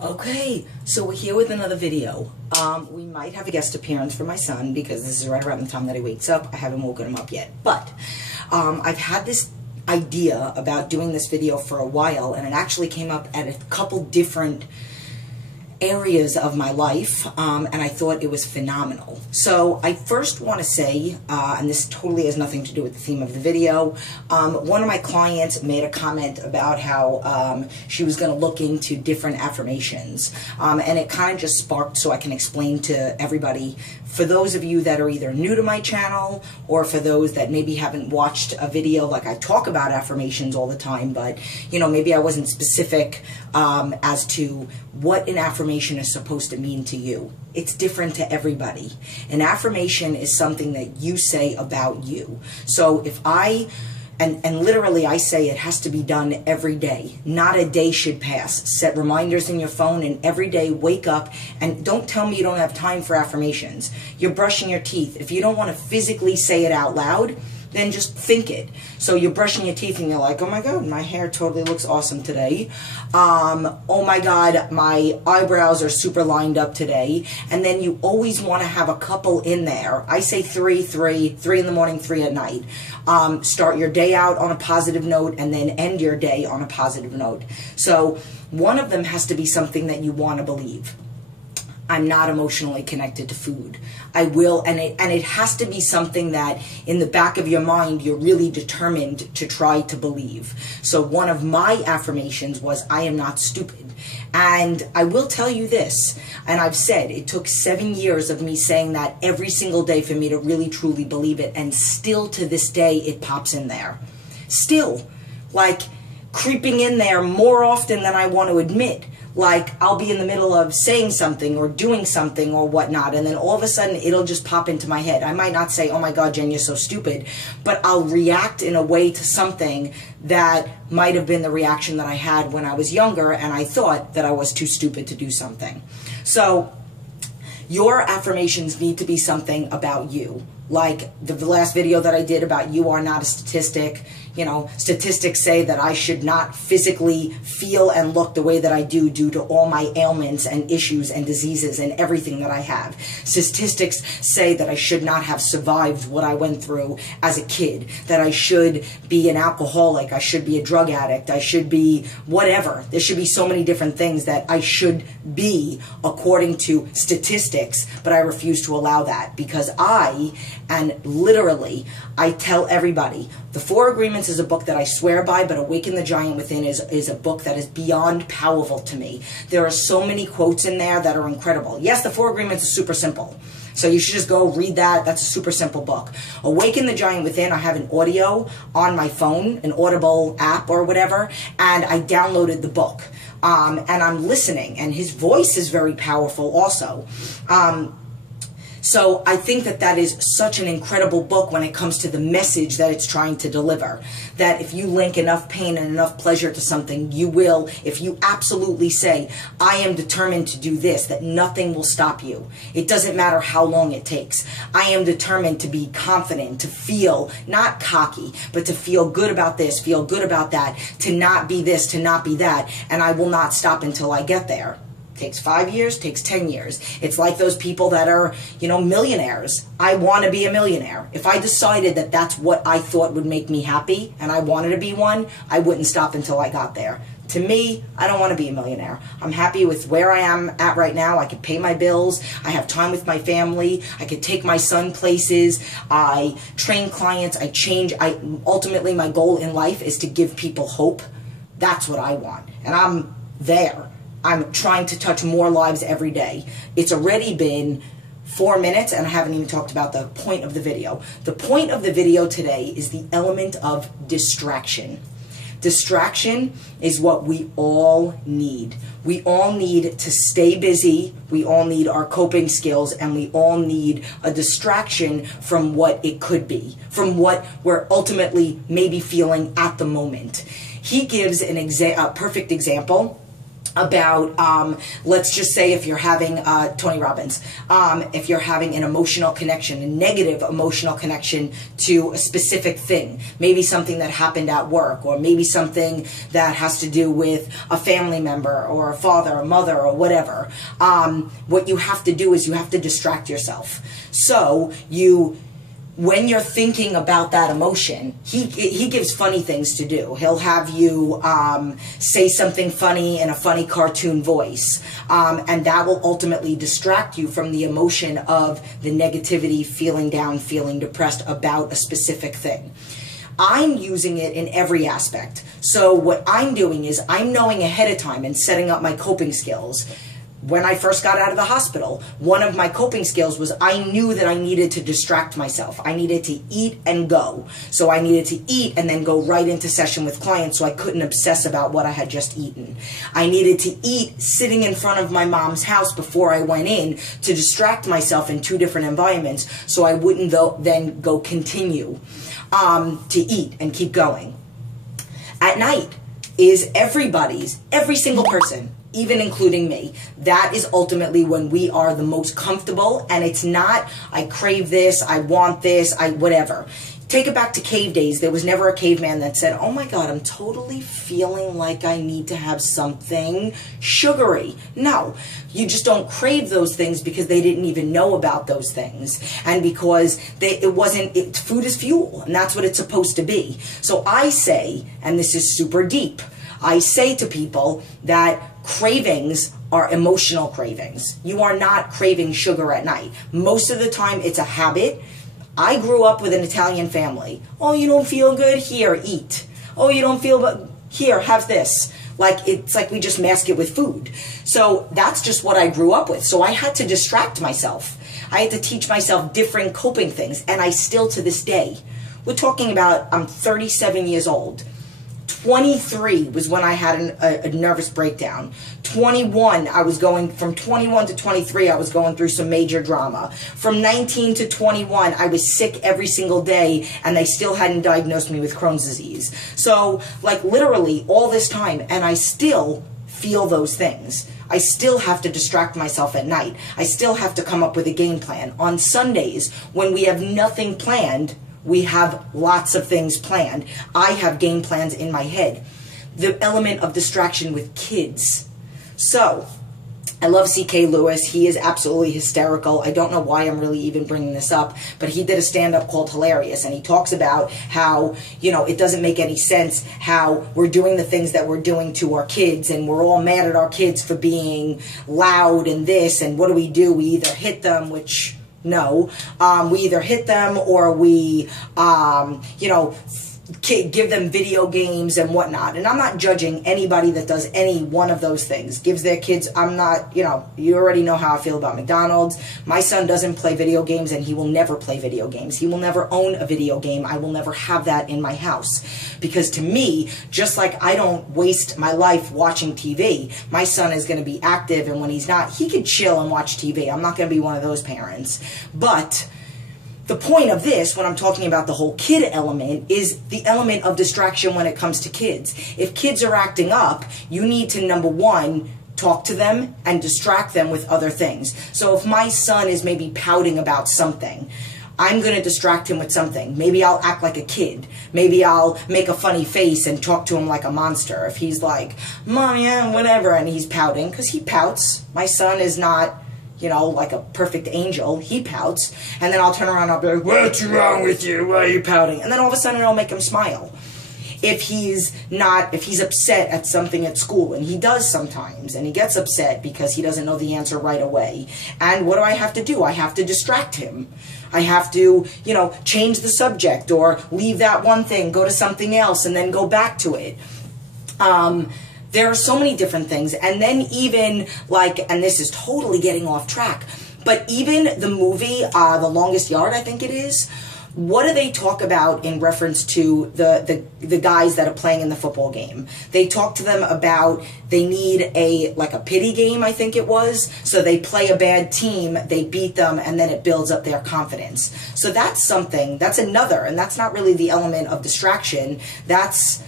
Okay, so we're here with another video. We might have a guest appearance for my son because this is right around the time that he wakes up. I haven't woken him up yet, but I've had this idea about doing this video for a while, and it actually came up at a couple different areas of my life, and I thought it was phenomenal. So I first want to say, and this totally has nothing to do with the theme of the video, one of my clients made a comment about how she was going to look into different affirmations, and it kind of just sparked so I can explain to everybody, for those of you that are either new to my channel or for those that maybe haven't watched a video. Like, I talk about affirmations all the time, but you know, maybe I wasn't specific as to what an affirmation is supposed to mean to you. It's different to everybody. An affirmation is something that you say about you. So if and literally I say it has to be done every day. Not a day should pass. Set reminders in your phone, and every day wake up, and don't tell me you don't have time for affirmations. You're brushing your teeth. If you don't want to physically say it out loud, then just think it. So you're brushing your teeth and you're like, oh my God, my hair totally looks awesome today. Oh my God, my eyebrows are super lined up today. And then you always want to have a couple in there. I say three in the morning, 3 at night. Start your day out on a positive note and then end your day on a positive note. So one of them has to be something that you want to believe. I'm not emotionally connected to food. I will, and it has to be something that in the back of your mind you're really determined to try to believe. So one of my affirmations was, I am not stupid. And I will tell you this, and I've said it took 7 years of me saying that every single day for me to really truly believe it, and still to this day it pops in there. Still, like, creeping in there more often than I want to admit. Like, I'll be in the middle of saying something or doing something or whatnot, and then all of a sudden it'll just pop into my head. I might not say, oh my God, Jen, you're so stupid, but I'll react in a way to something that might have been the reaction that I had when I was younger, and I thought that I was too stupid to do something. So your affirmations need to be something about you. Like the last video that I did about you are not a statistic. You know, statistics say that I should not physically feel and look the way that I do due to all my ailments and issues and diseases and everything that I have. Statistics say that I should not have survived what I went through as a kid, that I should be an alcoholic, I should be a drug addict, I should be whatever. There should be so many different things that I should be according to statistics, but I refuse to allow that because and literally, I tell everybody, The 4 Agreements is a book that I swear by, but Awaken the Giant Within is a book that is beyond powerful to me. There are so many quotes in there that are incredible. Yes, The 4 Agreements is super simple. So you should just go read that. That's a super simple book. Awaken the Giant Within, I have an audio on my phone, an Audible app or whatever, and I downloaded the book. And I'm listening, and his voice is very powerful also. So I think that that is such an incredible book when it comes to the message that it's trying to deliver. That if you link enough pain and enough pleasure to something, you will, if you absolutely say, I am determined to do this, that nothing will stop you. It doesn't matter how long it takes. I am determined to be confident, to feel, not cocky, but to feel good about this, feel good about that, to not be this, to not be that, and I will not stop until I get there. Takes 5 years, takes 10 years. It's like those people that are, you know, millionaires. I want to be a millionaire. If I decided that that's what I thought would make me happy and I wanted to be one, I wouldn't stop until I got there. To me, I don't want to be a millionaire. I'm happy with where I am at right now. I can pay my bills. I have time with my family. I can take my son places. I train clients. I change. Ultimately, my goal in life is to give people hope. That's what I want. And I'm there. I'm trying to touch more lives every day. It's already been 4 minutes and I haven't even talked about the point of the video. The point of the video today is the element of distraction. Distraction is what we all need. We all need to stay busy. We all need our coping skills, and we all need a distraction from what it could be, from what we're ultimately maybe feeling at the moment. He gives a perfect example about, let's just say if you're having, Tony Robbins, if you're having an emotional connection, a negative emotional connection to a specific thing, maybe something that happened at work, or maybe something that has to do with a family member or a father or mother or whatever, what you have to do is you have to distract yourself. So when you're thinking about that emotion, he gives funny things to do. He'll have you say something funny in a funny cartoon voice, and that will ultimately distract you from the emotion of the negativity, feeling down, feeling depressed about a specific thing. I'm using it in every aspect. So what I'm doing is I'm knowing ahead of time and setting up my coping skills. When I first got out of the hospital, one of my coping skills was I knew that I needed to distract myself. I needed to eat and go. So I needed to eat and then go right into session with clients so I couldn't obsess about what I had just eaten. I needed to eat sitting in front of my mom's house before I went in to distract myself in 2 different environments so I wouldn't then go continue to eat and keep going. At night is every single person, even including me. That is ultimately when we are the most comfortable, and it's not, I crave this, I want this, whatever. Take it back to cave days. There was never a caveman that said, oh my God, I'm totally feeling like I need to have something sugary. No, you just don't crave those things because they didn't even know about those things. And because food is fuel, and that's what it's supposed to be. So I say, and this is super deep, I say to people that cravings are emotional cravings. You are not craving sugar at night. Most of the time it's a habit. I grew up with an Italian family. Oh, you don't feel good? Here, eat. Oh, you don't feel good? Here, have this. It's like we just mask it with food. So that's just what I grew up with. So I had to distract myself. I had to teach myself different coping things. And I still, to this day, we're talking about, I'm 37 years old. 23 was when I had a nervous breakdown. 21, from 21 to 23, I was going through some major drama. From 19 to 21, I was sick every single day, and they still hadn't diagnosed me with Crohn's disease. So, literally, all this time, and I still feel those things. I still have to distract myself at night. I still have to come up with a game plan. On Sundays, when we have nothing planned, we have lots of things planned. I have game plans in my head. The element of distraction with kids. So, I love C.K. Lewis. He is absolutely hysterical. I don't know why I'm really even bringing this up, but he did a stand-up called Hilarious, and he talks about how, it doesn't make any sense how we're doing the things that we're doing to our kids, and we're all mad at our kids for being loud and this, and what do? We either hit them, which... No, we either hit them or we, give them video games and whatnot. And I'm not judging anybody that does any one of those things. Gives their kids, I'm not, you already know how I feel about McDonald's. My son doesn't play video games, and he will never play video games. He will never own a video game. I will never have that in my house. Because to me, just like I don't waste my life watching TV, my son is going to be active, and when he's not, he could chill and watch TV. I'm not going to be one of those parents. But the point of this, when I'm talking about the whole kid element, is the element of distraction when it comes to kids. If kids are acting up, you need to, number one, talk to them and distract them with other things. So if my son is maybe pouting about something, I'm going to distract him with something. Maybe I'll act like a kid. Maybe I'll make a funny face and talk to him like a monster. If he's like, Mom, yeah, whatever, and he's pouting, because he pouts. My son is not... like a perfect angel. He pouts, and then I'll turn around and I'll be like, what's wrong with you? Why are you pouting? And then all of a sudden it'll make him smile. If he's upset at something at school, and he does sometimes, and he gets upset because he doesn't know the answer right away, and what do I have to do? I have to distract him. I have to, change the subject, or leave that one thing, go to something else, and then go back to it. There are so many different things. And then even and this is totally getting off track, but even the movie, The Longest Yard, I think it is, what do they talk about in reference to the guys that are playing in the football game? They talk to them about they need a pity game, I think it was. So they play a bad team, they beat them, and then it builds up their confidence. So that's something, that's another, and that's not really the element of distraction. That's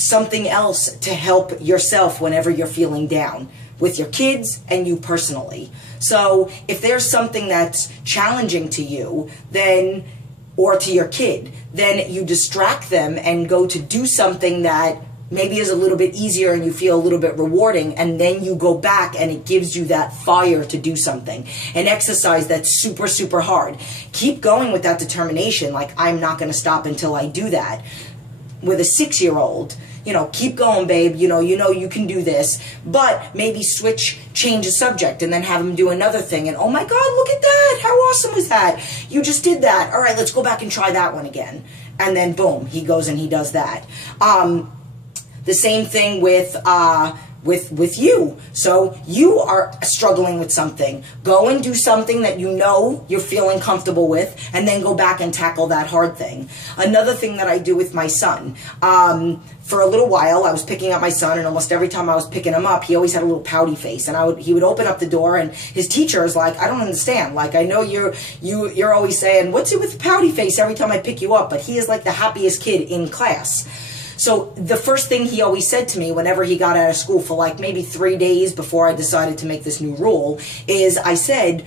something else to help yourself whenever you're feeling down, with your kids and you personally. So if there's something that's challenging to you, then, or to your kid, then you distract them and go to do something that maybe is a little bit easier and you feel a little bit rewarding, and then you go back and it gives you that fire to do something. An exercise that's super, super hard. Keep going with that determination, like, I'm not going to stop until I do that. With a 6-year-old, you know, keep going, babe, you know you can do this, but maybe change the subject and then have him do another thing, and oh my God, look at that, how awesome was that? You just did that. All right, let's go back and try that one again. And then boom, he goes and he does that. The same thing with you. So you are struggling with something. Go and do something that you know you're feeling comfortable with, and then go back and tackle that hard thing. Another thing that I do with my son, for a little while, I was picking up my son, and almost every time I was picking him up, he always had a little pouty face, and he would open up the door, and his teacher is like, I don't understand. Like, I know you're always saying, what's it with the pouty face every time I pick you up? But he is like the happiest kid in class. So the first thing he always said to me whenever he got out of school, for like maybe 3 days before I decided to make this new rule, is I said,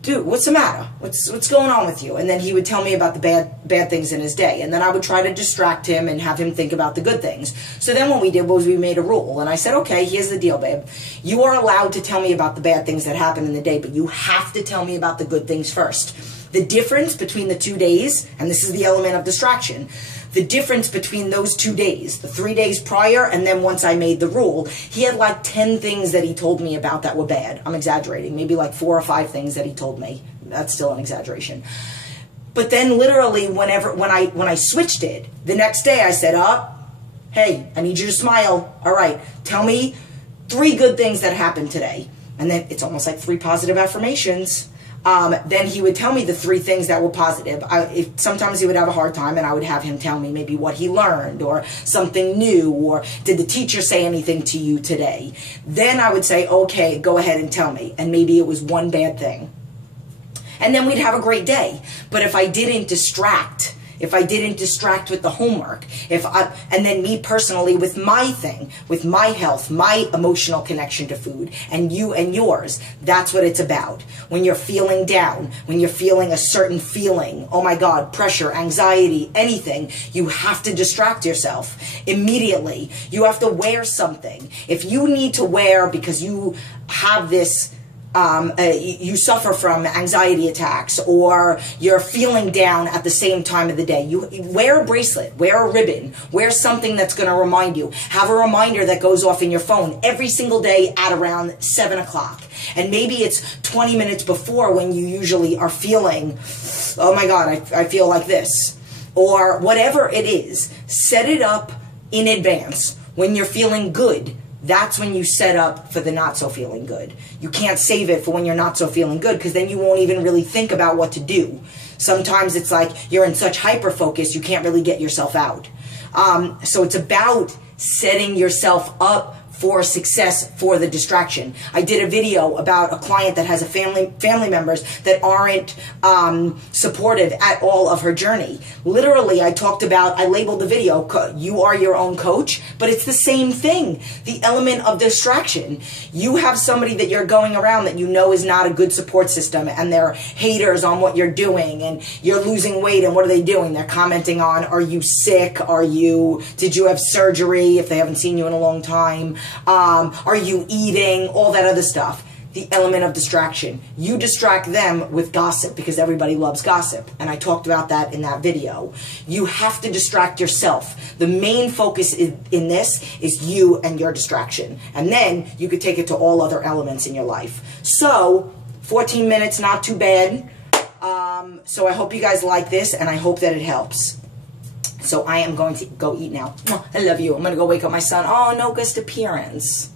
dude, what's the matter? What's going on with you? And then he would tell me about the bad things in his day. And then I would try to distract him and have him think about the good things. So then what we did was we made a rule. And I said, okay, here's the deal, babe. You are allowed to tell me about the bad things that happen in the day, but you have to tell me about the good things first. The difference between the 2 days, and this is the element of distraction, the difference between those 2 days, the 3 days prior, and then once I made the rule, he had like 10 things that he told me about that were bad. I'm exaggerating. Maybe like 4 or 5 things that he told me. That's still an exaggeration. But then literally when I switched it, the next day I said, hey, I need you to smile. All right, tell me 3 good things that happened today. And then it's almost like 3 positive affirmations. Then he would tell me the 3 things that were positive. Sometimes he would have a hard time, and I would have him tell me maybe what he learned or something new, or did the teacher say anything to you today? Then I would say, okay, go ahead and tell me. And maybe it was 1 bad thing. And then we'd have a great day. But if I didn't distract with the homework, and then me personally with my thing, with my health, my emotional connection to food, and you and yours, that's what it's about. When you're feeling down, when you're feeling a certain feeling, oh my God, pressure, anxiety, anything, you have to distract yourself immediately. You have to wear something. If you need to wear, because you have this, you suffer from anxiety attacks, or you're feeling down at the same time of the day, you wear a bracelet, wear a ribbon, wear something that's going to remind you. Have a reminder that goes off in your phone every single day at around 7 o'clock. And maybe it's 20 minutes before, when you usually are feeling, oh my God, I feel like this. Or whatever it is, set it up in advance. When you're feeling good, that's when you set up for the not so feeling good. You can't save it for when you're not so feeling good, because then you won't even really think about what to do. Sometimes it's like you're in such hyper focus, you can't really get yourself out. So it's about setting yourself up for success for the distraction. I did a video about a client that has a family members that aren't supportive at all of her journey. Literally, I labeled the video, you are your own coach, but it's the same thing. The element of distraction. You have somebody that you're going around that you know is not a good support system, and they're haters on what you're doing, and you're losing weight, and what are they doing? They're commenting on, are you sick? Did you have surgery, if they haven't seen you in a long time? Are you eating? All that other stuff. The element of distraction. You distract them with gossip, because everybody loves gossip. And I talked about that in that video. You have to distract yourself. The main focus in this is you and your distraction. And then you could take it to all other elements in your life. So 14 minutes, not too bad. So I hope you guys like this, and I hope that it helps. So I am going to go eat now. I love you. I'm going to go wake up my son. Oh, no guest appearance.